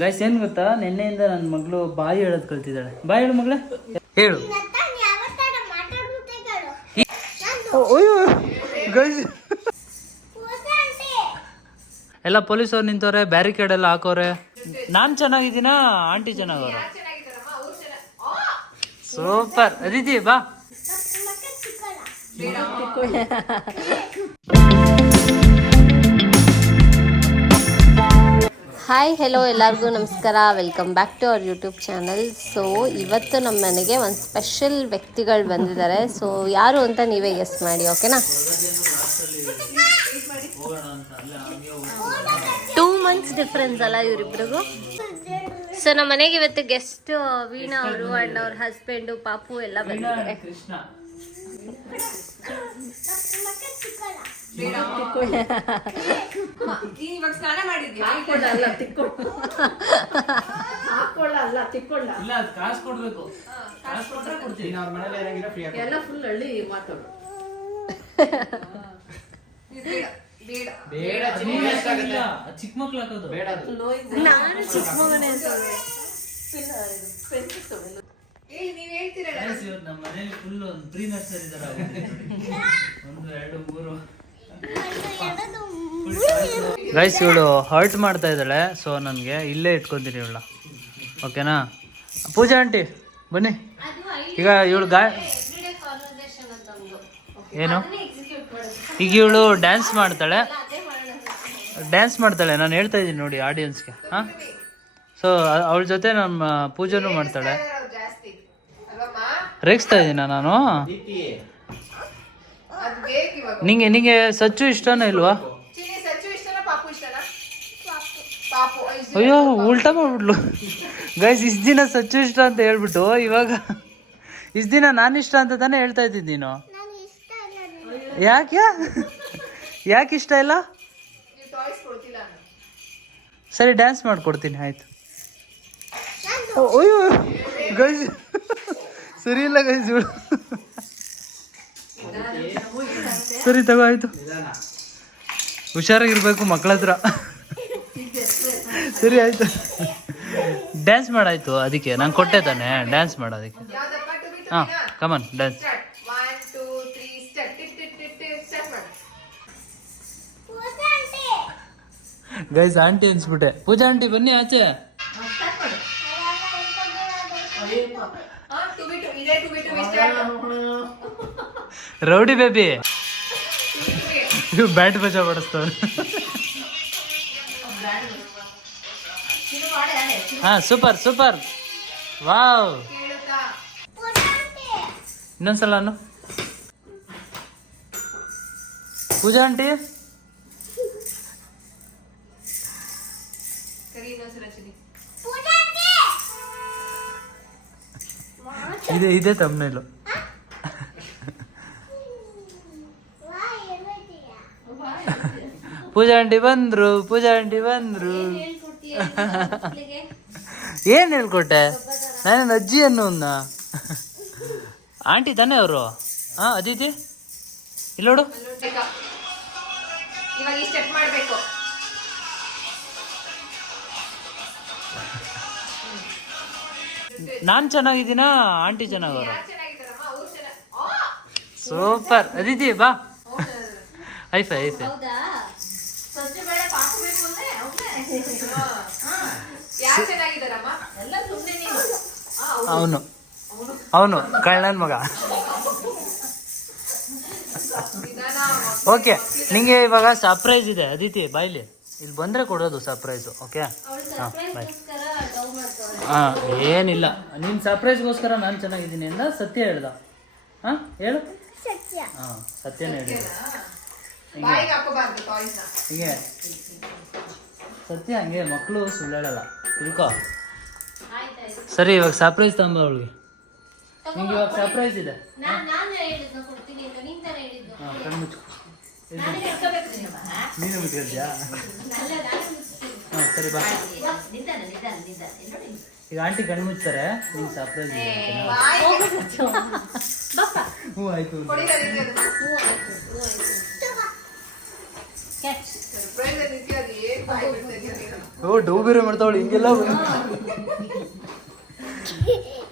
Guys ಏನ್ ಗೊತ್ತಾ, ನಿನ್ನೆಯಿಂದ ನನ್ನ ಮಗಳು ಬಾಯಿ ಹೇಳೋದು ಕಲ್ತಿದ್ದಾಳೆ. ಬಾಯಿ ಹೇಳು ಮಗಳೇ, ಹೇಳು. ಗೈಸ್ ಎಲ್ಲ ಪೊಲೀಸವ್ರು ನಿಂತವ್ರೆ, ಬ್ಯಾರಿಕೇಡ್ ಎಲ್ಲ ಹಾಕೋರೆ. ನಾನ್ ಚೆನ್ನಾಗಿದ್ದೀನಾ, ಆಂಟಿ ಚೆನ್ನಾಗವ್ರೆ? ಸೂಪರ್. ಅದಿತಿ ಬಾ. ಹಾಯ್ ಹೆಲೋ ಎಲ್ಲರಿಗೂ ನಮಸ್ಕಾರ, welcome back to our YouTube channel. So ಇವತ್ತು ನಮ್ಮ ಮನೆಗೆ ಒಂದು ಸ್ಪೆಷಲ್ ವ್ಯಕ್ತಿಗಳು ಬಂದಿದ್ದಾರೆ. ಸೊ ಯಾರು ಅಂತ ನೀವೇ ಗೆಸ್ ಮಾಡಿ, ಓಕೆನಾ? 2 months ಡಿಫ್ರೆನ್ಸ್ ಅಲ್ಲ ಇವರಿಬ್ರಿಗೂ. ಸೊ ನಮ್ಮ ಮನೆಗೆ ಇವತ್ತು ಗೆಸ್ಟ್ ವೀಣಾ ಅವರು ಅಂಡ್ ಅವ್ರ ಹಸ್ಬೆಂಡು ಪಾಪು ಎಲ್ಲ ಬಂದಿದ್ದಾರೆ. ಚಿಕ್ಕ ಮಕ್ಳು ಹಾಕೋದು ಬೇಡ. ನಾನು ಚಿಕ್ಕ ಮಗನೇ ಅಂತ ನಮ್ಮ ಮನೇಲಿ ಫುಲ್ ಒಂದು ಪ್ರೀ ನರ್ಸರಿ ತರ 1 2 3 ಗೈಸ್ ಇವಳು ಹರ್ಟ್ ಮಾಡ್ತಾ ಇದ್ದಾಳೆ. ಸೊ ನನಗೆ ಇಲ್ಲೇ ಇಟ್ಕೊಂತೀನಿ ಇವಳ, ಓಕೆನಾ? ಪೂಜಾ ಆಂಟಿ ಬನ್ನಿ. ಈಗ ಇವಳು ಏನು, ಈಗ ಇವಳು ಡ್ಯಾನ್ಸ್ ಮಾಡ್ತಾಳೆ. ನಾನು ಹೇಳ್ತಾ ಇದ್ದೀನಿ ನೋಡಿ ಆಡಿಯನ್ಸ್ಗೆ. ಹಾಂ, ಸೊ ಅವಳ ಜೊತೆ ನಮ್ಮ ಪೂಜೆನೂ ಮಾಡ್ತಾಳೆ. ರೇಗಿಸ್ತಾ ಇದ್ದೀನ ನಾನು? ನಿಂಗೆ ಸಚ್ಚು ಇಷ್ಟನಾ ಇಲ್ವಾ? ಅಯ್ಯೋ ಉಲ್ಟಾ ಮಾಡ್ಬಿಟ್ಲು ಗೈಸ್. ಇಷ್ಟು ದಿನ ಸಚ್ಚು ಇಷ್ಟ ಅಂತ ಹೇಳ್ಬಿಟ್ಟು ಇವಾಗ ಇಷ್ಟು ದಿನ ನಾನು ಇಷ್ಟ ಅಂತ ತಾನೇ ಹೇಳ್ತಾ ಇದ್ದೀನಿ ನೀನು. ಯಾಕೆ ಇಷ್ಟ ಇಲ್ಲ? ಸರಿ ಡ್ಯಾನ್ಸ್ ಮಾಡ್ಕೊಡ್ತೀನಿ, ಆಯ್ತು. ಅಯ್ಯೋ ಗೈಸ್ ಸರಿ ಇಲ್ಲ ಗೈಸ್ ಇವಳು. ಸರಿ ತಗೋ, ಆಯ್ತು. ಹುಷಾರಾಗಿರ್ಬೇಕು ಮಕ್ಕಳ ಹತ್ರ. ಸರಿ ಆಯ್ತು, ಡ್ಯಾನ್ಸ್ ಮಾಡಾಯ್ತು. ಅದಕ್ಕೆ ನಾನು ಕೊಟ್ಟೆ ತಾನೆ ಡ್ಯಾನ್ಸ್ ಮಾಡೋದಕ್ಕೆ. ಹಾಂ ಕಮನ್ ಡ್ಯಾನ್ಸ್. ಗೈಸ್ ಆಂಟಿ ಅನ್ಸ್ಬಿಟ್ಟೆ. ಪೂಜಾ ಆಂಟಿ ಬನ್ನಿ ಆಚೆ. ರೌಡಿ ಬೇಬಿ ಬ್ಯಾಟ್ ಬಜಾ ಬಡಿಸ್ತವ್ರು. ಹಾ ಸೂಪರ್ ಸೂಪರ್, ವಾವ್. ಇನ್ನೊಂದ್ಸಲ ಅನ್ನು ಪೂಜಾ ಆಂಟಿ. ಇದೆ ತಮ್ಮನೇಲು. ಪೂಜಾ ಆಂಟಿ ಬಂದ್ರು. ಏನ್ ಹೇಳ್ಕೊಟ್ಟೆ? ನಾನೇನು ಅಜ್ಜಿ ಅನ್ನೋನ್ನ? ಆಂಟಿ ತಾನೇ ಅವರು. ಹಾ ಅದಿತಿ ಇಲ್ಲ ನೋಡು. ನಾನ್ ಚೆನ್ನಾಗಿದ್ದೀನಾ, ಆಂಟಿ ಚೆನ್ನಾಗವ್ರ? ಸೂಪರ್. ಅದಿತಿ ಬಾ. ಐಫೈ. ಅವನು ಕಳ್ಳನ್ ಮಗ. ಓಕೆ, ನಿಂಗೆ ಇವಾಗ ಸರ್ಪ್ರೈಸ್ ಇದೆ ಅದಿತಿ. ಬಾಯ್ಲಿ, ಇಲ್ಲಿ ಬಂದ್ರೆ ಕೊಡೋದು ಸರ್ಪ್ರೈಸು. ಓಕೆ ಹಾಂ ಬಾಯ್. ಹಾಂ ಏನಿಲ್ಲ, ನಿನ್ನ ಸರ್ಪ್ರೈಸ್ಗೋಸ್ಕರ ನಾನು ಚೆನ್ನಾಗಿದ್ದೀನಿ ಅಂದ ಸತ್ಯ ಹೇಳ್ದ. ಹಾಂ ಹೇಳು. ಹಾಂ ಸತ್ಯನೇ ಹೇಳಿದ. ಹೀಗೆ ಸತ್ಯ, ಹಂಗೆ ಮಕ್ಕಳು ಸುಳ್ಳು ಹೇಳಲ್ಲ, ತಿಳ್ಕೊ. ಸರಿ ಇವಾಗ ಸರ್ಪ್ರೈಸ್ ತಗೊಂಬ ಅವಳಿಗೆ. ನಿಂಗೆ ಇವಾಗ ಸರ್ಪ್ರೈಸ್ ಇದೆ. ಹಾಂ ಕಣ್ಮುಚ್ಚು. ನೀನು ಮುಚ್ಚಿದ್ಯಾ? ಹಾಂ ಸರಿ ಬಾ. ಈಗ ಆಂಟಿ ಕಣ್ಮುಚ್ತಾರೆ, ನಿಂಗೆ ಸರ್ಪ್ರೈಸ್ ಇದೆ. ಹ್ಞೂ ಆಯ್ತು. ಕ್ಯಾಚ್. ಓ ಡೌ ಬೇರೆ ಮಾಡ್ತಾವಳು ಹಿಂಗೆಲ್ಲ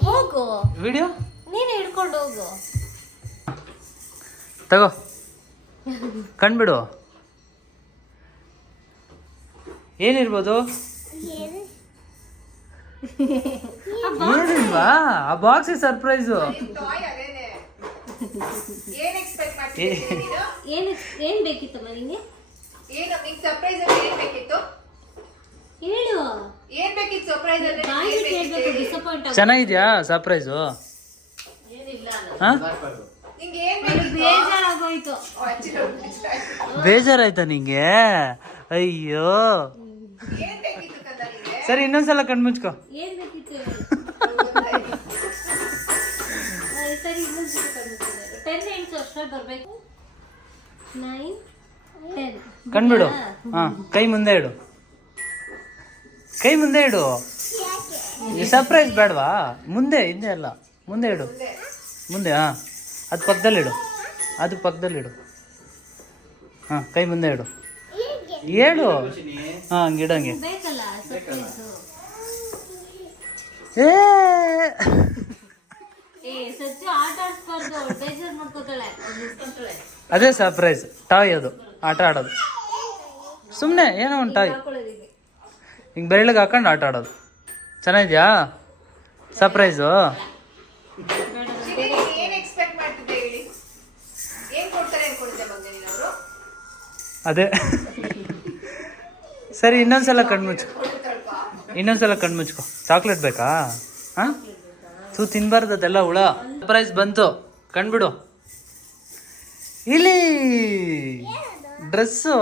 ಹೋಗು, ವಿಡಿಯೋ ನೀನೇ ಹಿಡ್ಕೊಂಡು ಹೋಗು. ತಗೋ ಕಣ್ಬಿಡು. ಏನಿರ್ಬೋದು? ಏನಿಲ್ವಾ? ಆ ಬಾಕ್ಸ್ ಸರ್ಪ್ರೈಸು. ಏನ್ ಬೇಕಿತ್ತಮ್ಮ ನಿಂಗೆ? ಹೇಳು. ಡಿಸಪಾಯಿಂಟ್ ಚೆನ್ನಾಗಿದ್ಯಾ ಸರ್ಪ್ರೈಸು? ಬೇಜಾರಾಗೋಯ್ತು. ಬೇಜಾರಾಯ್ತಾ ನಿಂಗೆ? ಅಯ್ಯೋ ಸರಿ ಇನ್ನೊಂದ್ಸಲ ಕಣ್ಮುಚ್ಕೋ. ಏನ್ ಬೇಕಿತ್ತು? ಸರಿ ಇನ್ನೊಂದು 10 ಎಂಟು ಅಷ್ಟರಲ್ಲಿ ಬರ್ಬೇಕು. 9 10 ಕಣ್ಬಿಡು. ಹಾ ಕೈ ಮುಂದೆ ಇಡು, ಕೈ ಮುಂದೆ ಇಡು. ಸರ್ಪ್ರೈಸ್ ಬೇಡವಾ? ಮುಂದೆ ಹಿಂದೆ ಅಲ್ಲ, ಮುಂದೆ ಇಡು. ಮುಂದೆ ಹಾ ಅದು ಪಕ್ಕದಲ್ಲಿಡು, ಅದು ಪಕ್ಕದಲ್ಲಿಡು. ಹಾ ಕೈ ಮುಂದೆ ಇಡು, ಹೇಳು. ಹಾ ಹಂಗಿಡಂಗೆ. ಬೇಕಲ್ಲ ಸರ್ಪ್ರೈಸ್. ಸಚ್ಚು ಆಟ ಆಡ್ಸ್ಬಾರ್ದು, ಬೇಜಾರ್ ಮಾಡ್ಕೋತಾಳೆ, ನಿಂತ್ಕೊಂತಾಳೆ. ಅದೇ ಸರ್ಪ್ರೈಸ್, ಟಾಯ್ ಅದು, ಆಟ ಆಡೋದು. ಸುಮ್ಮನೆ ಏನೋ ಒಂದು ಟಾಯ್ ಹಿಂಗೆ ಬೆರಳಿಗೆ ಹಾಕೊಂಡು ಆಟ ಆಡೋದು. ಚೆನ್ನಾಗಿದ್ಯಾ ಸರ್ಪ್ರೈಸು? ಅದೇ ಸರಿ ಇನ್ನೊಂದ್ಸಲ ಕಣ್ಮುಚ್ಕೊ, ಇನ್ನೊಂದ್ಸಲ ಕಣ್ಮುಚ್ಕೊ. ಚಾಕ್ಲೇಟ್ ಬೇಕಾ? ಹಾಂ ತಿನ್ಬಾರ್ದು ಅದೆಲ್ಲ ಹುಳ. ಸರ್ಪ್ರೈಸ್ ಬಂತು, ಕಣ್ಬಿಡು. ಇಲ್ಲಿ ಡ್ರೆಸ್ಸು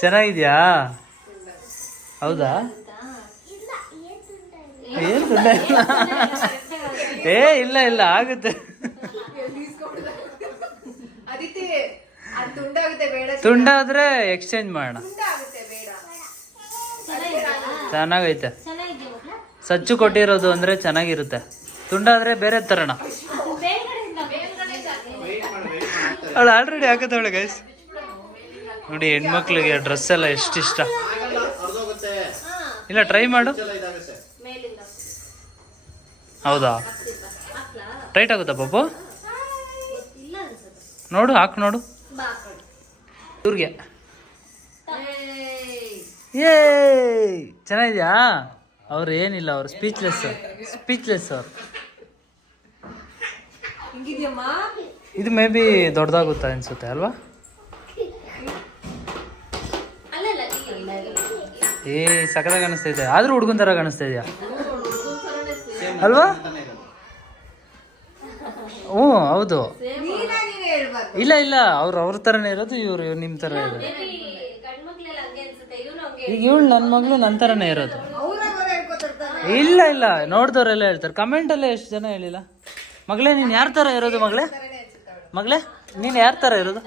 ಚೆನ್ನಾಗಿದ್ಯಾ? ಹೌದಾ? ಏನು ತುಂಡ ಇಲ್ಲ? ಇಲ್ಲ ಇಲ್ಲ ಆಗುತ್ತೆ. ತುಂಡಾದ್ರೆ ಎಕ್ಸ್ಚೇಂಜ್ ಮಾಡೋಣ. ಚೆನ್ನಾಗೈತೆ. ಸಚ್ಚು ಕೊಟ್ಟಿರೋದು ಅಂದ್ರೆ ಚೆನ್ನಾಗಿರುತ್ತೆ. ತುಂಡಾದ್ರೆ ಬೇರೆ ತರೋಣ. ಅವಳು ಆಲ್ರೆಡಿ ಹಾಕತ್ತವಳೆ ಗೈಸ್. ನೋಡಿ ಹೆಣ್ಮಕ್ಳಿಗೆ ಡ್ರೆಸ್ ಎಲ್ಲ ಎಷ್ಟಿಷ್ಟ. ಇಲ್ಲ ಟ್ರೈ ಮಾಡು. ಹೌದಾ? ಟೈಟ್ ಆಗುತ್ತಾ ಪಾಪು? ನೋಡು ಹಾಕು ನೋಡು ಇವ್ರಿಗೆ. ಏ ಚೆನ್ನಾಗಿದ್ಯಾ? ಅವ್ರು ಏನಿಲ್ಲ, ಅವ್ರು ಸ್ಪೀಚ್ಲೆಸ್ ಅವ್ರು. ಇದು ಮೇ ಬಿ ದೊಡ್ಡದಾಗುತ್ತಾ ಅನ್ಸುತ್ತೆ ಅಲ್ವಾ? ಸಕದಾಗ ಕಾಣಿಸ್ತಾ ಇದೆ, ಆದ್ರೂ ಹುಡುಗನ್ ತರ ಕಾಣಿಸ್ತಾ ಇದೆಯಾ ಅಲ್ವಾ? ಹ್ಞೂ ಹೌದು. ಇಲ್ಲ ಇಲ್ಲ ಅವ್ರ ಥರನೇ ಇರೋದು, ಇವ್ರು ನಿಮ್ಮ ಥರ ಇರೋದು. ಈಗ ಇವಳು ನನ್ನ ಮಗಳು ನನ್ನ ಥರನೇ ಇರೋದು. ಇಲ್ಲ ಇಲ್ಲ ನೋಡ್ದವ್ರೆಲ್ಲ ಹೇಳ್ತಾರೆ, ಕಮೆಂಟಲ್ಲೇ ಎಷ್ಟು ಜನ ಹೇಳಿಲ್ಲ. ಮಗಳೇ ನೀನು ಯಾರ ಥರ ಇರೋದು? ಮಗಳೇ ನೀನು ಯಾರ ಥರ ಇರೋದು?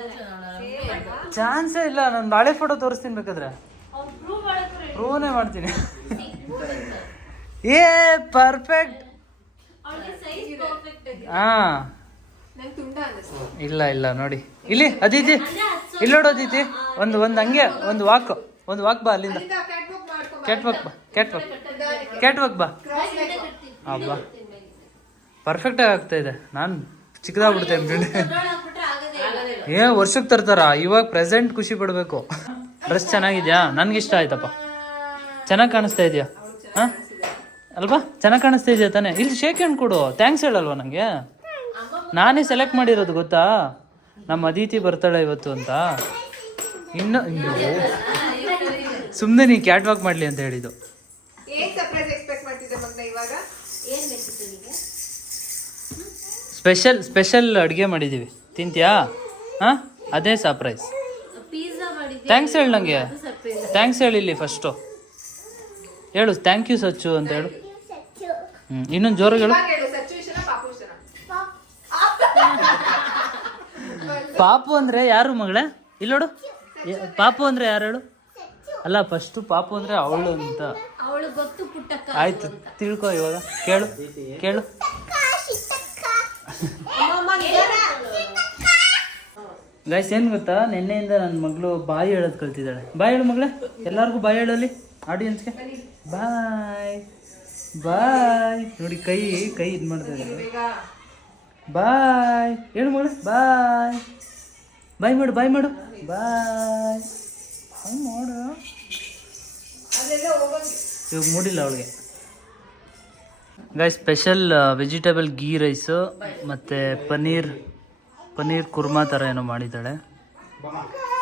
ಚಾನ್ಸೇ ಇಲ್ಲ. ನಾನು ನಾಳೆ ಫೋಟೋ ತೋರಿಸ್ತೀನಿ, ಬೇಕಾದ್ರೆ ಪ್ರೂವ್ನೇ ಮಾಡ್ತೀನಿ. ಏ ಪರ್ಫೆಕ್ಟ್. ಹಾ ಇಲ್ಲ ಇಲ್ಲ ನೋಡಿ ಇಲ್ಲಿ ಅದಿತಿ, ಇಲ್ಲಿ ನೋಡು ಅದಿತಿ. ಒಂದು ಹಂಗೆ ಒಂದು ವಾಕ್ ಬಾ ಅಲ್ಲಿಂದ. ಕ್ಯಾಟ್ ವಾಕ್ ಬಾ. ಬಾ ಪರ್ಫೆಕ್ಟಾಗಿ ಆಗ್ತಾ ಇದೆ. ನಾನು ಚಿಕ್ಕದಾಗ್ಬಿಡ್ತೆ ಅನ್ಕೊಂಡೆ. ವರ್ಷಕ್ಕೆ ತರ್ತಾರ, ಇವಾಗ ಪ್ರೆಸೆಂಟ್ ಖುಷಿ ಪಡ್ಬೇಕು. ಡ್ರೆಸ್ ಚೆನ್ನಾಗಿದ್ಯಾ? ನನ್ಗಿಷ್ಟ ಆಯ್ತಪ್ಪ. ಚೆನ್ನಾಗಿ ಕಾಣಿಸ್ತಾ ಇದೆಯಾ? ಹಾಂ ಅಲ್ವಾ? ಚೆನ್ನಾಗಿ ಕಾಣಿಸ್ತಾ ಇದೆಯಾ ತಾನೇ? ಇಲ್ಲಿ ಶೇಕ್ ಹ್ಯಾಂಡ್ ಕೊಡು. ಥ್ಯಾಂಕ್ಸ್ ಹೇಳಲ್ವಾ ನನಗೆ? ನಾನೇ ಸೆಲೆಕ್ಟ್ ಮಾಡಿರೋದು ಗೊತ್ತಾ, ನಮ್ಮ ಅದಿತಿ ಬರ್ತಾಳೆ ಇವತ್ತು ಅಂತ. ಇನ್ನು ಸುಮ್ಮನೆ ನೀ ಕ್ಯಾಟ್ ವಾಕ್ ಮಾಡಲಿ ಅಂತ ಹೇಳಿದ್ದು. ಸ್ಪೆಷಲ್ ಅಡುಗೆ ಮಾಡಿದ್ದೀವಿ, ತಿಂತ್ಯಾ? ಹಾಂ ಅದೇ ಸರ್ಪ್ರೈಸ್. ಥ್ಯಾಂಕ್ಸ್ ಹೇಳು ನನಗೆ. ಥ್ಯಾಂಕ್ಸ್ ಹೇಳಿಲ್ಲಿ ಫಸ್ಟು ಹೇಳು. ಥ್ಯಾಂಕ್ ಯು ಸಚ್ಚು ಅಂತ ಹೇಳು. ಇನ್ನೊಂದು ಜೋರಾಗಿ ಹೇಳು. ಪಾಪು ಅಂದ್ರೆ ಯಾರು ಮಗಳೇ? ಇಲ್ಲಿ ನೋಡು, ಪಾಪು ಅಂದ್ರೆ ಯಾರು ಹೇಳು? ಅಲ್ಲ ಫಸ್ಟು ಪಾಪು ಅಂದ್ರೆ ಅವಳು ಅಂತ. ಆಯ್ತು ತಿಳ್ಕೊ ಇವಾಗ. ಕೇಳು ಗೈಸ್ ಏನು ಗೊತ್ತಾ, ನಿನ್ನೆಯಿಂದ ನನ್ನ ಮಗಳು ಬಾಯಿ ಹೇಳೋದು ಕಲ್ತಿದ್ದಾಳೆ. ಬಾಯ್ ಹೇಳು ಮಗಳೇ, ಎಲ್ಲರಿಗೂ ಬಾಯ್ ಹೇಳಲಿ ಆಡಿಯನ್ಸ್ಗೆ. ಬಾಯ್ ಬಾಯ್. ನೋಡಿ ಕೈ ಇದು ಮಾಡ್ತಾ ಇದ್ದಾರೆ. ಬಾಯ್ ಹೇಳು ಮಗಳೇ, ಬಾಯ್ ಬಾಯ್ ಮಾಡು, ಬಾಯ್ ಮಾಡು, ಬಾಯ್ ಮಾಡು. ಇವಾಗ ಮೂಡಿಲ್ಲ ಅವಳಿಗೆ. Guys special vegetable ghee rice ಮತ್ತು ಪನ್ನೀರ್ ಕುರ್ಮಾ ಥರ ಏನೋ ಮಾಡಿದ್ದಾಳೆ.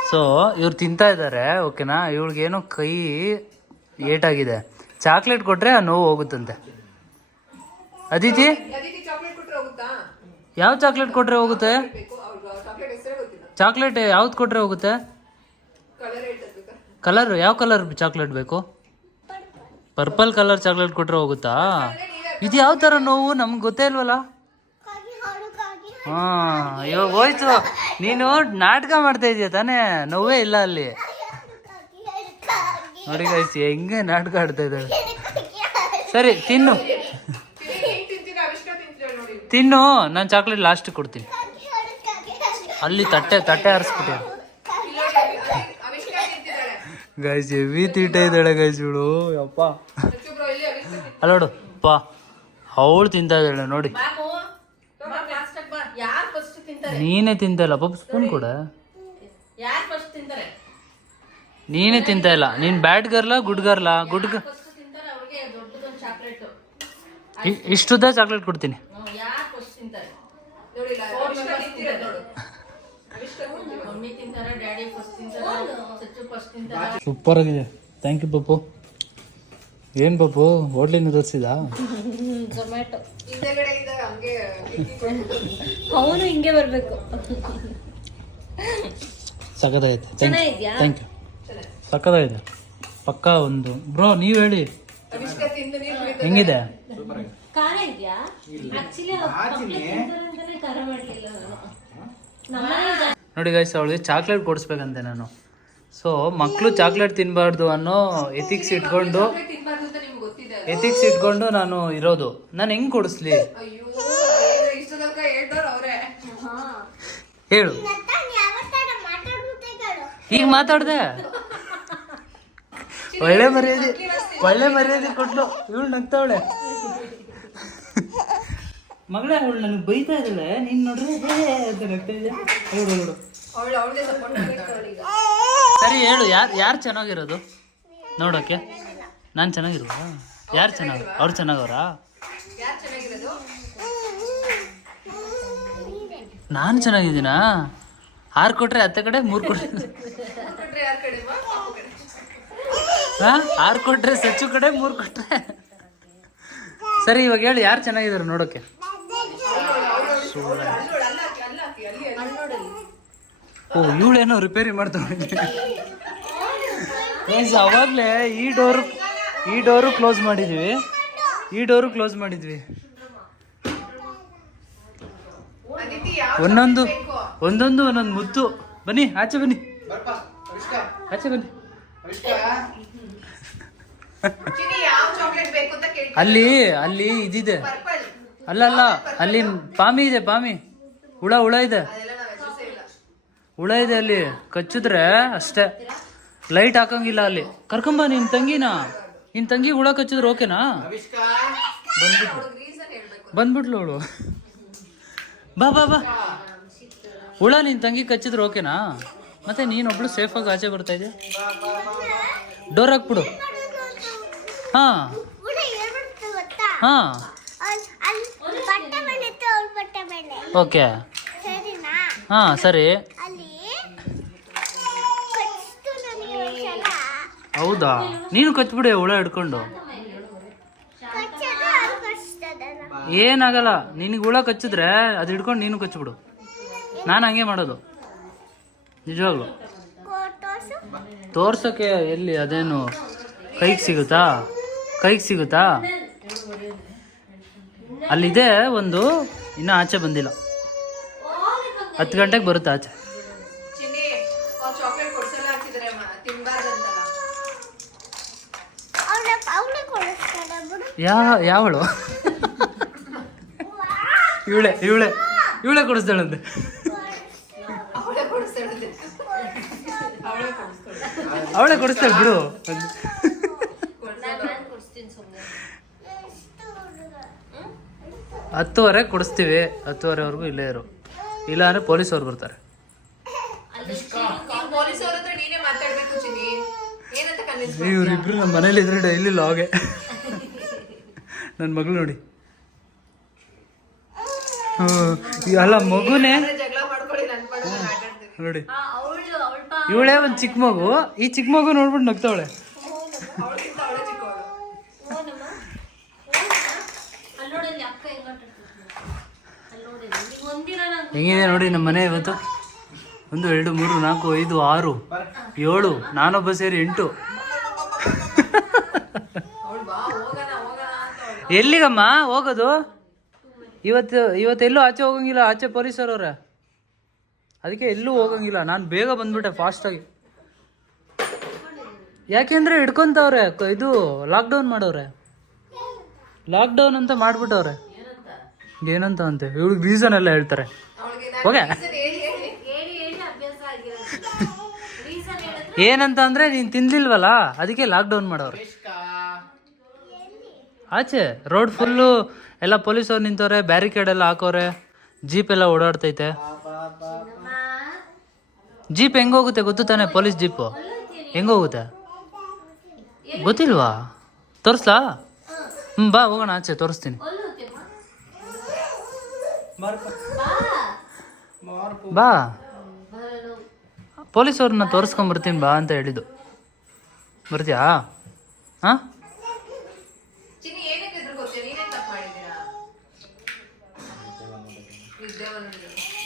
ಸೊ ಇವ್ರು ತಿಂತಾ ಇದ್ದಾರೆ, ಓಕೆನಾ. ಇವಳಿಗೇನೋ ಕೈ ಏಟಾಗಿದೆ. ಚಾಕ್ಲೇಟ್ ಕೊಟ್ಟರೆ ಆ ನೋವು ಹೋಗುತ್ತಂತೆ. ಅದಿತಿ, ಯಾವ ಚಾಕ್ಲೇಟ್ ಕೊಟ್ಟರೆ ಹೋಗುತ್ತೆ? ಚಾಕ್ಲೇಟ್ ಯಾವ್ದು ಕೊಟ್ಟರೆ ಹೋಗುತ್ತೆ? ಕಲರ್ ಯಾವ ಕಲರ್ ಚಾಕ್ಲೇಟ್ ಬೇಕು? ಪರ್ಪಲ್ ಕಲರ್ ಚಾಕ್ಲೇಟ್ ಕೊಟ್ಟರೆ ಹೋಗುತ್ತಾ? ಇದು ಯಾವ ಥರ ನೋವು ನಮ್ಗೆ ಗೊತ್ತೇ ಇಲ್ವಲ್ಲ. ಹಾಂ, ಇವಾಗ ಹೋಯ್ತು. ನೀನು ನಾಟಕ ಮಾಡ್ತಾ ಇದೀಯ ತಾನೇ, ನೋವೇ ಇಲ್ಲ ಅಲ್ಲಿ. ನೋಡಿ ಗೈಸ್ ಹೆಂಗೆ ನಾಟಕ ಆಡ್ತಾ ಇದ್ದಾಳೆ. ಸರಿ ತಿನ್ನು ತಿನ್ನು, ನಾನು ಚಾಕ್ಲೇಟ್ ಲಾಸ್ಟ್ ಕೊಡ್ತೀನಿ. ಅಲ್ಲಿ ತಟ್ಟೆ ಆರಿಸ್ಬಿಟ್ಟೆ. ಗೈಸ್ ಹೆವಿ ತೀಟ ಇದ್ದಾಳೆ ಗೈಸ್ ಇವಳು. ಯಪ್ಪ ಅಲ್ಲೋಡು ಪಾ, ಅವಳು ತಿಂತಾ ಇದ್ದಾಳೆ ನೋಡಿ. ನೀನೇ ತಿಂತಾ ಇಲ್ಲ ಪಾಪ, ಸ್ಪೂನ್ ಕೊಡ. ನೀನೇ ತಿಂತಾ ಇಲ್ಲ. ನೀನ್ ಬ್ಯಾಡ್ ಗರ್ಲ ಗುಡ್ ಗರ್ಲ? ಇಷ್ಟುದ್ದ ಚಾಕ್ಲೇಟ್ ಕೊಡ್ತೀನಿ. ಸೂಪರ್ ಆಗಿದೆ. Thank you Pappu. ಏನ್ ಪಪ್ಪು ಹೋಟ್ಲಿಂದ ತರಿಸಿದ? ಝೊಮ್ಯಾಟೊ. ಅವನು ಹಿಂಗೆ ಬರ್ಬೇಕು. ಸಖತ್ತಾಗೈತೆ. Thank you. ಸಖತ್ತಾಗಿದೆ ಪಕ್ಕ. ಒಂದು ಬ್ರೋ ನೀವ್ ಹೇಳಿ ಹೆಂಗಿದೆ? ಖಾರ ಇದೆಯಾ? ಖಾರ ಮಾಡಲಿಲ್ಲ ನೋಡಿ ಗೈಸ್, ಅವಳಿಗೆ ಚಾಕ್ಲೇಟ್ ಕೊಡಿಸ್ಬೇಕಂತೆ ನಾನು. ಸೊ ಮಕ್ಕಳು ಚಾಕ್ಲೇಟ್ ತಿನ್ನಬಾರ್ದು ಅನ್ನೋ ಎಥಿಕ್ಸ್ ಇಟ್ಕೊಂಡು ನಾನು ಇರೋದು. ನಾನು ಹೆಂಗ್ ಕೊಡಿಸ್ಲಿ ಹೇಳು? ಈಗ ಮಾತಾಡ್ದೆ, ಒಳ್ಳೆ ಮರ್ಯಾದೆ ಕೊಟ್ಲು. ಇವಳು ನಗ್ತಾವಳೆ ಮಗಳೇ. ಅವಳು ನನಗೆ ಬೈತಾ ಇದ್ದಾಳೆ, ನೀನ್ ನೋಡ್ರಿ ಅಂತ ನಗ್ತಾ ಇದ್ದೆ. ಸರಿ ಹೇಳು, ಯಾರು ಚೆನ್ನಾಗಿರೋದು ನೋಡೋಕೆ? ನಾನು ಚೆನ್ನಾಗಿರುವ? ಯಾರು ಚೆನ್ನಾಗ? ಅವ್ರು ಚೆನ್ನಾಗವ್ರಾ? ನಾನು ಚೆನ್ನಾಗಿದ್ದೀನಾ? 6 ಕೊಟ್ರೆ ಅತ್ತೆ ಕಡೆ, 3 ಕೊಟ್ರೆ 6 ಕೊಟ್ರೆ ಸಚ್ಚು ಕಡೆ, 3 ಕೊಟ್ರೆ ಸರಿ. ಇವಾಗ ಹೇಳಿ ಯಾರು ಚೆನ್ನಾಗಿದ್ದಾರೆ ನೋಡೋಕೆ? ಓ ಇವಳೇನೋ ರಿಪೇರಿ ಮಾಡ್ತಾಳೆ. ಅವಾಗಲೇ ಈ ಡೋರು ಕ್ಲೋಸ್ ಮಾಡಿದ್ವಿ. ಒಂದೊಂದು ಮುತ್ತು. ಬನ್ನಿ ಆಚೆ ಬನ್ನಿ. ಅಲ್ಲಿ ಇದಿದೆ. ಅಲ್ಲ ಅಲ್ಲಿ ಪಾಮಿ ಇದೆ. ಹುಳ ಇದೆ. ಅಲ್ಲಿ ಕಚ್ಚಿದ್ರೆ ಅಷ್ಟೇ, ಲೈಟ್ ಹಾಕಂಗಿಲ್ಲ ಅಲ್ಲಿ. ಕರ್ಕೊಂಬ ನಿನ್ ತಂಗಿ ಹುಳ ಕಚ್ಚಿದ್ರೆ ಓಕೆನಾ? ಬಂದ್ಬಿಟ್ಲು ಅವಳು. ಬಾ ಹುಳ ನಿನ್ ತಂಗಿ ಕಚ್ಚಿದ್ರೆ ಓಕೆನಾ? ಮತ್ತೆ ನೀನೊಬ್ಳು ಸೇಫಾಗಿ ಆಚೆ ಬರ್ತಾ ಇದೆಯಾ? ಡೋರ್ ಹಾಕ್ಬಿಡು. ಹಾ ಓಕೆ. ಹಾ ಸರಿ. ಹೌದಾ? ನೀನು ಕಚ್ಬಿಡಿ ಹುಳ ಹಿಡ್ಕೊಂಡು. ಏನಾಗಲ್ಲ, ನಿನಗೆ ಹುಳ ಕಚ್ಚಿದ್ರೆ ಅದು ಹಿಡ್ಕೊಂಡು ನೀನು ಕಚ್ಬಿಡು. ನಾನು ಹಂಗೆ ಮಾಡೋದು ನಿಜವಾಗ್ಲು. ತೋರ್ಸೋಕ್ಕೆ ಎಲ್ಲಿ? ಅದೇನು ಕೈಗೆ ಸಿಗುತ್ತಾ? ಅಲ್ಲಿದೆ ಒಂದು, ಇನ್ನೂ ಆಚೆ ಬಂದಿಲ್ಲ. 10 ಗಂಟೆಗೆ ಬರುತ್ತೆ ಆಚೆ. ಯಾವಳು? ಇವಳೆ ಕೊಡಿಸ್ತಾಳಂತೆ. ಅವಳೇ ಕೊಡಿಸ್ತಾಳೆ ಬಿಡು. ನಾನು ಕೊಡಿಸ್ತೀನಿ ಸುಮ್ಮನೆ. 10:30 ಕೊಡಿಸ್ತೀವಿ. 10:30ವರೆಗೂ ಇಲ್ಲೇ ಇರು, ಇಲ್ಲ ಅಂದ್ರೆ ಪೊಲೀಸವ್ರು ಬರ್ತಾರೆ. ಇವ್ರಿಬ್ರು ನಮ್ಮ ಮನೇಲಿ ಇದ್ರೆ ಡೈಲಿ ಲಾಗೆ. ನನ್ನ ಮಗಳು ನೋಡಿ, ಅಲ್ಲ ಮಗುನೇ ನೋಡಿ, ಇವಳೇ ಒಂದು ಚಿಕ್ಕ ಮಗು. ಈ ಚಿಕ್ಕ ಮಗು ನೋಡ್ಬಿಟ್ಟು ನಗ್ತಾವಳೆ. ಹೆಂಗಿದೆ ನೋಡಿ ನಮ್ಮ ಮನೆ ಇವತ್ತು. 1 2 3 4 5 6 7, ನಾನೊಬ್ಬ ಸೇರಿ 8. ಎಲ್ಲಿಗಮ್ಮ ಹೋಗೋದು? ಇವತ್ತೆಲ್ಲೂ ಆಚೆ ಹೋಗಂಗಿಲ್ಲ, ಆಚೆ ಪೊಲೀಸರವ್ರೆ. ಅದಕ್ಕೆ ಎಲ್ಲೂ ಹೋಗಂಗಿಲ್ಲ. ನಾನು ಬೇಗ ಬಂದ್ಬಿಟ್ಟೆ ಫಾಸ್ಟಾಗಿ. ಯಾಕೆಂದ್ರೆ ಹಿಡ್ಕೊಂತವ್ರೆ, ಇದು ಲಾಕ್ಡೌನ್ ಮಾಡವ್ರೆ. ಲಾಕ್ಡೌನ್ ಅಂತ ಮಾಡ್ಬಿಟ್ಟವ್ರೆ. ಏನಂತ ಅಂತೆ ಇವಳಿಗೆ ರೀಸನ್ ಎಲ್ಲ ಹೇಳ್ತಾರೆ. ಹೋಗೆ ಏನಂತ ಅಂದ್ರೆ ನೀನ್ ತಿನ್ಲಿಲ್ವಲ್ಲ ಅದಕ್ಕೆ ಲಾಕ್ಡೌನ್ ಮಾಡವ್ರೆ. ಆಚೆ ರೋಡ್ ಫುಲ್ಲು ಎಲ್ಲ ಪೊಲೀಸವ್ರು ನಿಂತವ್ರೆ, ಬ್ಯಾರಿಕೇಡ್ ಎಲ್ಲ ಹಾಕೋರೆ, ಜೀಪ್ ಎಲ್ಲ ಓಡಾಡ್ತೈತೆ. ಜೀಪ್ ಹೆಂಗೋಗುತ್ತೆ ಗೊತ್ತು ತಾನೆ? ಪೊಲೀಸ್ ಜೀಪು ಹೆಂಗೋಗುತ್ತೆ ಗೊತ್ತಿಲ್ವಾ? ತೋರಿಸ್ಲಾ? ಬಾ ಹೋಗೋಣ ಆಚೆ, ತೋರಿಸ್ತೀನಿ. ಬಾ, ಪೊಲೀಸವ್ರನ್ನ ತೋರಿಸ್ಕೊಂಬರ್ತೀನಿ ಬಾ ಅಂತ ಹೇಳಿದ್ದು. ಬರ್ತೀಯಾ? ಹಾಂ,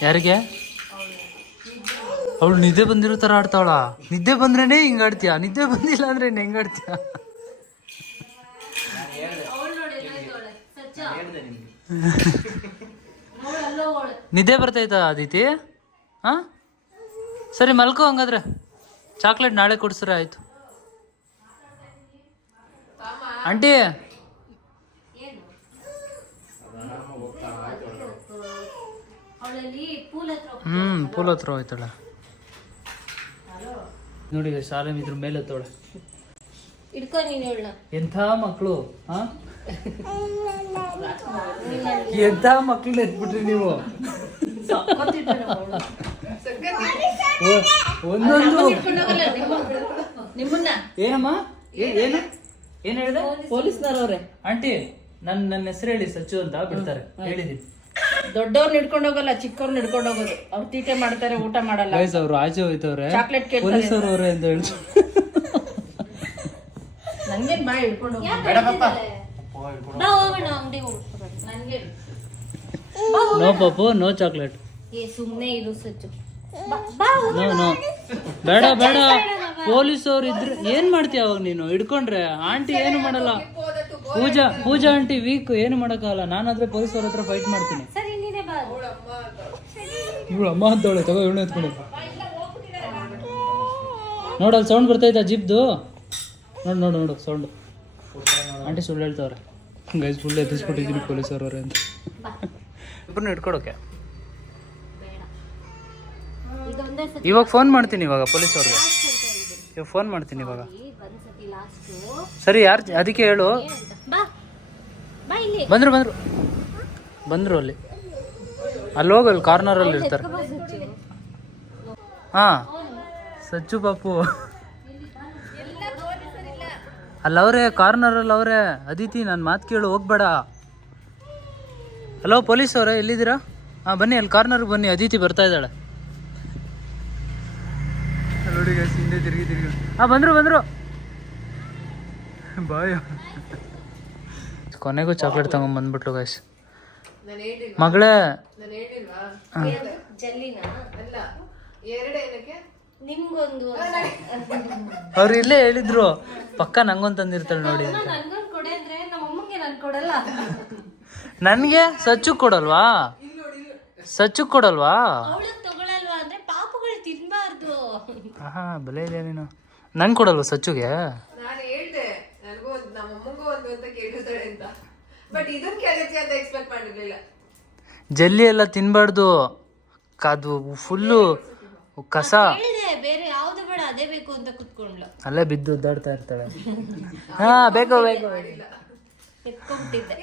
ಯಾರಿಗೆ? ಅವಳು ನಿದ್ದೆ ಬಂದಿರೋ ಥರ ಆಡ್ತಾವಳ. ನಿದ್ದೆ ಬಂದ್ರೇನೆ ಹಿಂಗೆ ಆಡ್ತೀಯ, ನಿದ್ದೆ ಬಂದಿಲ್ಲ ಅಂದ್ರೆ ಹೆಂಗೆ ಆಡ್ತೀಯ? ನಿದ್ದೆ ಬರ್ತೈತಾ ಅದಿತಿ? ಹಾಂ ಸರಿ ಮಲ್ಕೋ ಹಂಗಾದ್ರೆ. ಚಾಕ್ಲೇಟ್ ನಾಳೆ ಕೊಡ್ಸ್ರೆ ಆಯ್ತು. ಆಂಟಿ ಪೂಲ್ ಹತ್ರ ಹೋಯ್ತಾಳೆ ನೋಡಿ. ಶಾಲೆ ಇದ್ರ ಮೇಲೆ ಹತ್ತವಳೆ. ಎಂಥ ಮಕ್ಕಳು, ಎಂಥ ಮಕ್ಳನ್ನ ಎತ್ಬಿಟ್ರಿ ನೀವು. ಒಂದೊಂದು ಏನಮ್ಮ ಏನು ಏನ್ ಹೇಳಿದೆ? ಪೊಲೀಸ್ನವ್ರೆ ಆಂಟಿ ನನ್ನ ಹೆಸರು ಹೇಳಿ ಸಚ್ಚು ಅಂತ ಬಿಡ್ತಾರೆ. ಹೇಳಿದೀನಿ. ದೊಡ್ಡವ್ರನ್ನ ಹಿಡ್ಕೊಂಡು ಹೋಗಲ್ಲ, ಚಿಕ್ಕವ್ರನ್ನ ಹಿಡ್ಕೊಂಡು ಹೋಗೋದು. ಅವ್ರು ತೀಟೆ ಮಾಡ್ತಾರೆ, ಊಟ ಮಾಡಲ್ಲ. ಅವ್ರು ಆಚೆ ಹೋಯ್ತವ್ರೆ, ಚಾಕ್ಲೇಟ್ ಪೊಲೀಸವ್ರು ಅವ್ರೆ ಅಂತ ಹೇಳ್ತಾರೆ. ನನ್ಗೇನ್ ಬಾ ಹಿಡ್ಕೊಂಡು ನೋ ಪಾಪು, ನೋ ಚಾಕ್ಲೇಟ್. ಸುಮ್ನೆ ಇರು ಸಚ್ಚು. ನೋ ನೋ ಬೇಡ ಬೇಡ. ಪೊಲೀಸವ್ರು ಇದ್ರೆ ಏನ್ ಮಾಡ್ತೀಯ ಅವಾಗ ನೀನು ಹಿಡ್ಕೊಂಡ್ರೆ? ಆಂಟಿ ಏನು ಮಾಡಲ್ಲ. ಪೂಜಾ ಆಂಟಿ ವೀಕ್, ಏನು ಮಾಡಕ್ಕಾಗಲ್ಲ. ನಾನಾದ್ರೆ ಪೊಲೀಸವ್ರ ಹತ್ರ ಫೈಟ್ ಮಾಡ್ತೀನಿ. ಇವಳು ಅಮ್ಮ ಅಂತವಳೆ, ತಗೋ ಇವಳು ಎತ್ಕೊಂಡು. ನೋಡಲ್ಲಿ ಸೌಂಡ್ ಬರ್ತೈತಾ ಜೀಪ್ದು? ನೋಡು ನೋಡು ನೋಡು ಸೌಂಡು. ಆಂಟಿ ಸುಳ್ಳು ಹೇಳ್ತವ್ರೆ. ಗೈಸ್ ಫುಲ್ ಎತ್ತಿಸ್ಬಿಟ್ಟಿದ್ದೀನಿ ಪೊಲೀಸವ್ರವ್ರೆ ಅಂತ. ಇಬ್ಬರನ್ನ ಹಿಡ್ಕೊಡೋಕೆ ಇವಾಗ ಫೋನ್ ಮಾಡ್ತೀನಿ. ಇವಾಗ ಪೊಲೀಸವ್ರಿಗೆ ಇವಾಗ ಫೋನ್ ಮಾಡ್ತೀನಿ ಇವಾಗ. ಸರಿ ಯಾರು ಅದಕ್ಕೆ ಹೇಳು. ಬಂದ್ರು ಬಂದ್ರು ಬಂದ್ರು ಅಲ್ಲಿ ಹೋಗಲ್ಲಿ ಕಾರ್ನರಲ್ಲಿ ಇರ್ತಾರೆ. ಹಾ ಸಚ್ಚು ಪಾಪು ಅಲ್ಲವ್ರೆ, ಕಾರ್ನರಲ್ಲಿ ಅವರೇ. ಅದಿತಿ ನನ್ನ ಮಾತು ಕೇಳು, ಹೋಗ್ಬೇಡ. ಹಲೋ ಪೊಲೀಸ್ ಅವರೇ, ಎಲ್ಲಿದ್ದೀರಾ? ಹಾಂ ಬನ್ನಿ, ಅಲ್ಲಿ ಕಾರ್ನರ್ಗೆ ಬನ್ನಿ, ಅದಿತಿ ಬರ್ತಾ ಇದ್ದಾಳೆ ನೋಡಿ. ಹಿಂದೆ ತಿರುಗಿ ಹಾಂ ಬಂದರು ಬಾಯ್. ಕೊನೆಗೂ ಚಾಕ್ಲೇಟ್ ತಗೊಂಡ್ಬಂದ್ಬಿಟ್ಲು ಗೈಸ್. ಮಗಳೇ ಅವ್ರು ಇಲ್ಲೇ ಹೇಳಿದ್ರು, ಪಕ್ಕ ನಂಗೊಂದು ತಂದಿರ್ತಾಳೆ ನೋಡಿ ಅಂತ. ನನ್ಗೆ ಸಚ್ಚು ಕೊಡಲ್ವಾ? ಸಚ್ಚು ಕೊಡಲ್ವಾ? ಹಾ ಬಲೆ ಇದೆ ನೀನು. ನಂಗೆ ಕೊಡಲ್ವಾ ಸಚ್ಚುಗೆ? ಜಲ್ಲಿ ಎಲ್ಲ ತಿನ್ಬಾರ್ದು, ಅದು ಫುಲ್ಲು ಕಸ. ಬೇರೆ ಯಾವ್ದು ಬೇಡ, ಅದೇ ಬೇಕು ಅಂತ ಕುತ್ಕೊಂಡ್ಲು. ಅಲ್ಲೇ ಬಿದ್ದು ಒದ್ದಾಡ್ತಾ ಇರ್ತಾಳೆ. ಹಾ ಬೇಕು ಬೇಕು ಎತ್ಕೊಂಡ್ಬಿಟ್ಟಿದ್ದೆ.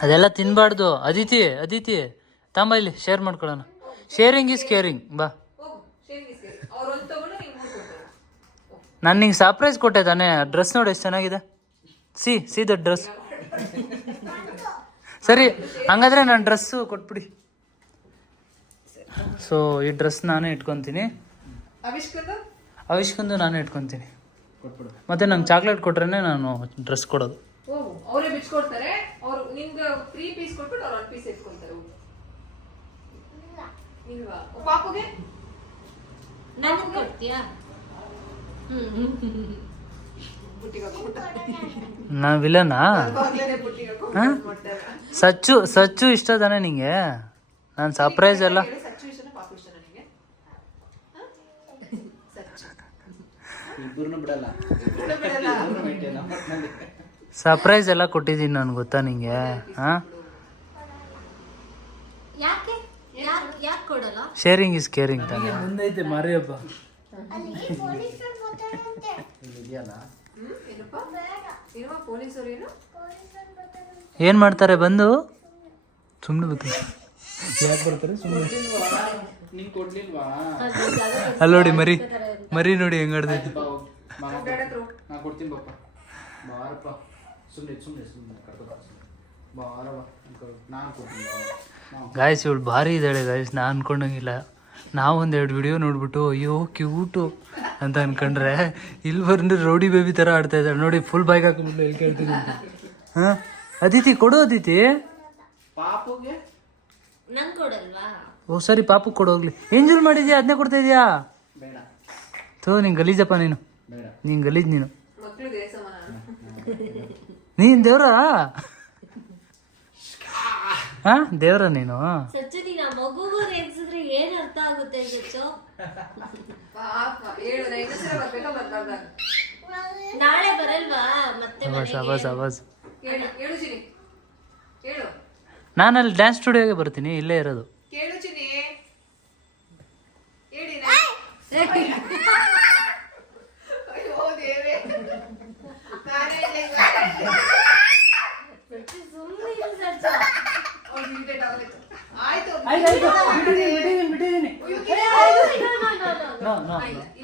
ಅದೆಲ್ಲ ತಿನ್ಬಾರ್ದು. ಅದಿತಿ ತಮ್ಮ ಇಲ್ಲಿ ಶೇರ್ ಮಾಡ್ಕೊಳ್ಳೋಣ. Sharing is caring. ಬಾ, ನಾನು ನಿಂಗೆ ಸರ್ಪ್ರೈಸ್ ಕೊಟ್ಟೆ ತಾನೇ. ಡ್ರೆಸ್ ನೋಡಿ ಎಷ್ಟು ಚೆನ್ನಾಗಿದೆ. C the dress. ಸರಿ ಹಂಗಾದ್ರೆ ನಾನು ಡ್ರೆಸ್ಸು ಕೊಟ್ಬಿಡಿ. ಸೊ ಈ ಡ್ರೆಸ್ ನಾನೇ ಇಟ್ಕೊತೀನಿ. ಅವಿಷ್ಕಂದು ನಾನೇ ಇಟ್ಕೊತೀನಿ. ಮತ್ತೆ ನಂಗೆ ಚಾಕ್ಲೇಟ್ ಕೊಟ್ರೇನೆ ನಾನು ಡ್ರೆಸ್ ಕೊಡೋದು. ಅವರೇ ಬಿಚ್ಕೊಡ್ತಾರೆ. ಅವರು ನಿಮ್ಗೆ 3 ಪೀಸ್ ಕೊಟ್ಬಿಟ್ಟು ಅವ್ರು 1 ಪೀಸ್ ಎತ್ಕೊಂತಾರೆ. ಇಲ್ವಾ ಪಾಪುಗೆ ನನಗೆ ಕೊಡ್ತೀಯಾ? ನಾ ವಿಲನಾ? ಸಚ್ಚು ಇಷ್ಟ ತಾನೆ ನಿಂಗೆ? ನಾನು ಸರ್ಪ್ರೈಸ್ ಎಲ್ಲ ಸರ್ಪ್ರೈಸ್ ಎಲ್ಲ ಕೊಟ್ಟಿದ್ದೀನಿ ನಾನು, ಗೊತ್ತಾ ನಿಂಗೆ? ಹಾ, ಯಾಕೆ ಕೊಡಲ್ಲ? ಶೇರಿಂಗ್ ಇಸ್ ಕೇರಿಂಗ್ ತಾನೆ. ಮುಂದೈತೆ ಮಾರಿ ಹಬ್ಬ. ಏನ್ ಮಾಡ್ತಾರೆ ಬಂದು? ಸುಮ್ಮನೆ ಬರ್ತಾರೆ. ಯಾಕೆ ಬರ್ತಾರೆ ಸುಮ್ಮನೆ? ಅಲ್ಲಿ ನೋಡಿ ಮರಿ ನೋಡಿ ಹೆಂಗ್ ಆಡ್ದೈತೆ. ಗಾಯ್ಸ್ ಇವಳು ಭಾರಿ ಇದ್ದಾಳೆ ಗಾಯ್ಸ್. ನಾ ಅನ್ಕೊಂಡಂಗಿಲ್ಲ. ನಾವು ಒಂದೆರಡು ವಿಡಿಯೋ ನೋಡ್ಬಿಟ್ಟು ಅಯ್ಯೋ ಕ್ಯೂಟು ಅಂತ ಅನ್ಕೊಂಡ್ರೆ ಇಲ್ಲಿ ಬಂದು ರೌಡಿ ಬೇಬಿ ಥರ ಆಡ್ತಾ ಇದ್ದಾಳೆ ನೋಡಿ. ಫುಲ್ ಬೈಕ್ ಹಾಕೊಂಡ್ಬಿಟ್ಟು ಎಲ್ಲಿ ಕೇಳ್ತೀನಿ ಅಂತ. ಹಾಂ ಅದಿತಿ ಕೊಡು. ಅದಿತಿ ನಂಗೆ ಕೊಡಲ್ವಾ? ಓ ಸರಿ ಪಾಪು ಕೊಡೋಗ್ಲಿ. ಎಂಜಾಯ್ ಮಾಡಿದ್ಯಾ? ಅದನ್ನೇ ಕೊಡ್ತಾ ಇದೀಯಾ? ನೀನ್ ಗಲೀಜಪ್ಪ. ನೀನ್ ಗಲೀಜ್. ನೀನ್ ದೇವ್ರ? ಹಾ ದೇವ್ರ ನೀನು? ಸಚ್ಚು ನೀನು ಆ ಮಗುಗೂ ರೇಗಿಸಿದ್ರೆ ಏನ್ ಅರ್ಥ ಆಗುತ್ತೆ ಸಚ್ಚು? ನಾಳೆ ಬರಲ್ವಾ ಮತ್ತೆ? ನಾನಲ್ಲಿ ಡ್ಯಾನ್ಸ್ ಸ್ಟುಡಿಯೋಗೆ ಬರ್ತೀನಿ. ಇಲ್ಲೇ ಇರೋದು.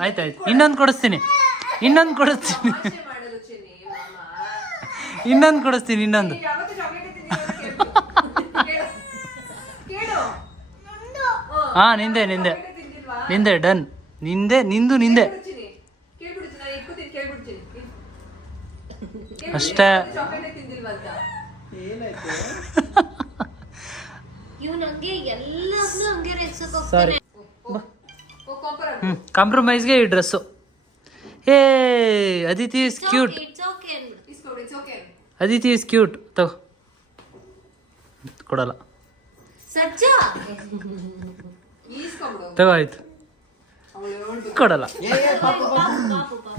ಆಯ್ತಾಯ್ತು. ಇನ್ನೊಂದು ಕೊಡಿಸ್ತೀನಿ. ಹಾ ನಿಂದೆ ಡನ್. ನಿಂದೆ ಅಷ್ಟೇ. ಕಾಂಪ್ರಮೈಸ್ಗೆ ಈ dress. Hey Aditi is cute. Aditi is cute. ತಗೋ. ಕೊಡಲ್ಲ. ತಗೋ ಆಯ್ತು. ಕೊಡಲ್ಲ.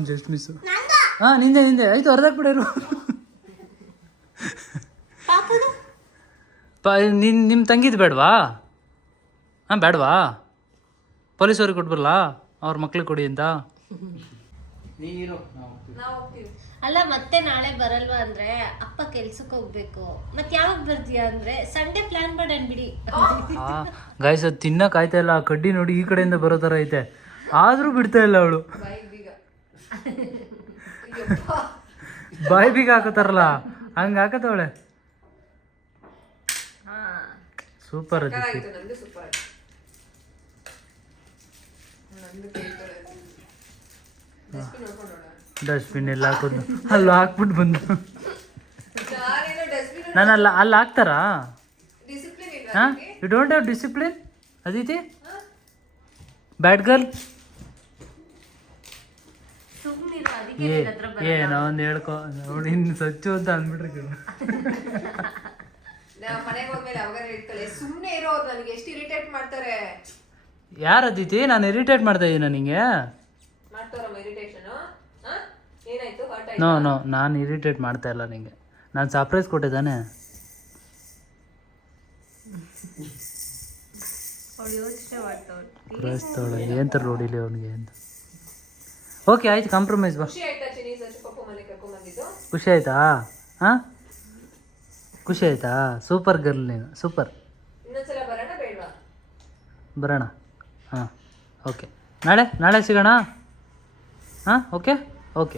Just miss. ಹಾ ನಿಂದೆ ಆಯ್ತು. ಅರ್ಧಾಕ್ಬಿಡೋರು. ನಿಮ್ಮ ತಂಗಿದ್ ಬೇಡವಾ? ಹಾಂ ಬೇಡವಾ? ಪೊಲೀಸವ್ರಿಗೆ ಕೊಟ್ಬರಲ್ಲ, ಅವ್ರ ಮಕ್ಳಿಗೆ ಕೊಡಿ ಅಂತ. ಅಲ್ಲ ಮತ್ತೆ ನಾಳೆ ಬರಲ್ವಾ ಅಂದ್ರೆ ಅಪ್ಪ ಕೆಲ್ಸಕ್ಕೆ ಹೋಗ್ಬೇಕು. ಮತ್ತೆ ಯಾವಾಗ ಬರ್ತೀಯಾ ಅಂದ್ರೆ ಸಂಡೇ ಪ್ಲಾನ್ ಮಾಡೋಣ ಬಿಡಿ. ಗಾಯ್ಸ್ ಅದು ತಿನ್ನಕ್ ಆಯ್ತಾ ಇಲ್ಲ. ಕಡ್ಡಿ ನೋಡಿ ಈ ಕಡೆಯಿಂದ ಬರೋ ತರ ಐತೆ, ಆದ್ರೂ ಬಿಡ್ತಾ ಇಲ್ಲ ಅವಳು. ಬಾಯಿ ಬೀಗ ಹಾಕೋತಾರಲ್ಲ ಹಂಗ ಹಾಕತ್ತವಳೆ. ಸೂಪರ್ ಅದಿತಿ. ಡಸ್ಟ್ಬಿನ್ ಎಲ್ಲ ಹಾಕೋದು ಅಲ್ಲಿ ಹಾಕ್ಬಿಟ್ಟು ಬಂದು. ನಾನು ಅಲ್ಲಿ ಹಾಕ್ತಾರಾ? ಹಾಂ you don't have discipline Aditi. Bad girl. ಏನೋ ಒಂದು ಹೇಳ್ಕೊ. ನೋಡಿ ಇನ್ನು ಸಚ್ಚು ಅಂತ ಅಂದ್ಬಿಟ್ರೆ ಕೇಳ. ಯಾರು ಅದಿತಿ? ನಾನು ಇರಿಟೇಟ್ ಮಾಡ್ತಾ ಇದ್ದೀನ ನಿಂಗೆ? ನೋ ನಾನು ಇರಿಟೇಟ್ ಮಾಡ್ತಾ ಇಲ್ಲ ನಿಂಗೆ. ನಾನು ಸರ್ಪ್ರೈಸ್ ಕೊಟ್ಟೆ ತಾನೆ. ಯೋಚನೆ ಮಾಡ್ತಾವ್ರು. ಕ್ರೈಸ್ತವಳ ಏನ್ ತರ ನೋಡಿಲಿ ಅವನಿಗೆ ಅಂತ. ಓಕೆ ಆಯ್ತು, ಕಾಂಪ್ರಮೈಸ್ ಬಾ. ಖುಷಿ ಆಯ್ತಾ? ಹಾಂ ಖುಷಿ ಆಯ್ತಾ? ಸೂಪರ್ ಗರ್ಲ್ ನೀನು, ಸೂಪರ್. ಬರೋಣ. ಹಾಂ ಓಕೆ, ನಾಳೆ ಸಿಗೋಣ. ಹಾಂ ಓಕೆ ಓಕೆ.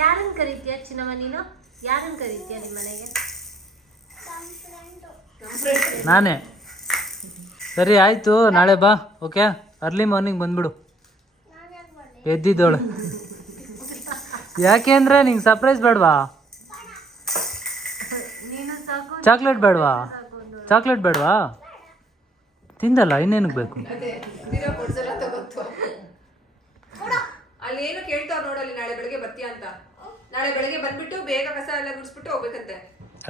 ಯಾರನ್ನು ಕರೀತೀಯ ಚಿನ್ನಮ್ಮ ನೀನು? ಯಾರನ್ನು ಕರೀತೀಯ ನಿಮ್ಮ ಮನೆಗೆ? ನಾನೇ. ಸರಿ ಆಯಿತು, ನಾಳೆ ಬಾ. ಓಕೆ, ಅರ್ಲಿ ಮಾರ್ನಿಂಗ್ ಬಂದ್ಬಿಡು. ಎದ್ದಿದ್ದೋಳು ಯಾಕೆ ಅಂದರೆ ನಿಂಗೆ ಸರ್ಪ್ರೈಸ್ ಬೇಡವಾ? ಚಾಕ್ಲೇಟ್ ಬೇಡವಾ? ಚಾಕ್ಲೇಟ್ ಬೇಡವಾ? ತಿಂದಲ್ಲ, ಇನ್ನೇನಕ್ಕೆ ಬೇಕು? ಅಲ್ಲಿ ಏನು ಕೇಳ್ತಾವ್ ನೋಡಲ್ಲಿ, ನಾಳೆ ಬೆಳಗ್ಗೆ ಬರ್ತೀಯ ಅಂತ. ನಾಳೆ ಬೆಳಗ್ಗೆ ಬಂದ್ಬಿಟ್ಟು ಬೇಗ ಕಸ ಎಲ್ಲ ಗುಡಿಸ್ಬಿಟ್ಟು ಹೋಗ್ಬೇಕಂತೆ.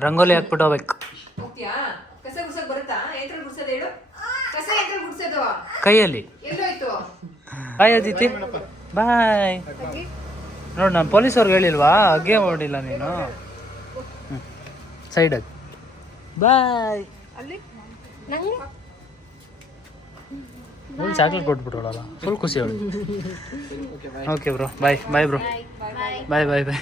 ರಂಗೋಲಿ ಹಾಕ್ಬಿಟ್ಟು ಹೋಗ್ಬೇಕು. ಹೋಗ್ತೀಯಾ? ಕಸ ಗುಡ್ಸಕ್ ಬರುತ್ತಾ? ಎಂತ್ರಲ್ಲಿ ಗುಡ್ಸೋದು ಹೇಳು? ಕಸ ಎಂತ್ರಲ್ಲಿ ಗುಡ್ಸೋದು? ಕೈಯಲ್ಲಿ. ಎಲ್ಲೋಯ್ತು? ಬಾಯ್ ಅದಿತಿ, ಬಾಯ್. ನೋಡಿ, ನಾನು ಪೊಲೀಸವ್ರಿಗೆ ಹೇಳಿಲ್ವಾ? ಹಾಗೆ ಮಾಡಿಲ್ಲ ನೀನು. ಸೈಡಾಗಿ ಬಾಯ್. ಅಲ್ಲಿ ಫುಲ್ ಚಾಕ್ಲೇಟ್ ಕೊಟ್ಬಿಟ್ರಲ್ಲ, ಫುಲ್ ಖುಷಿ ಅವಳು. ಓಕೆ ಬ್ರೋ, ಬಾಯ್ ಬಾಯ್ ಬ್ರೋ, ಬಾಯ್ ಬಾಯ್ ಬಾಯ್.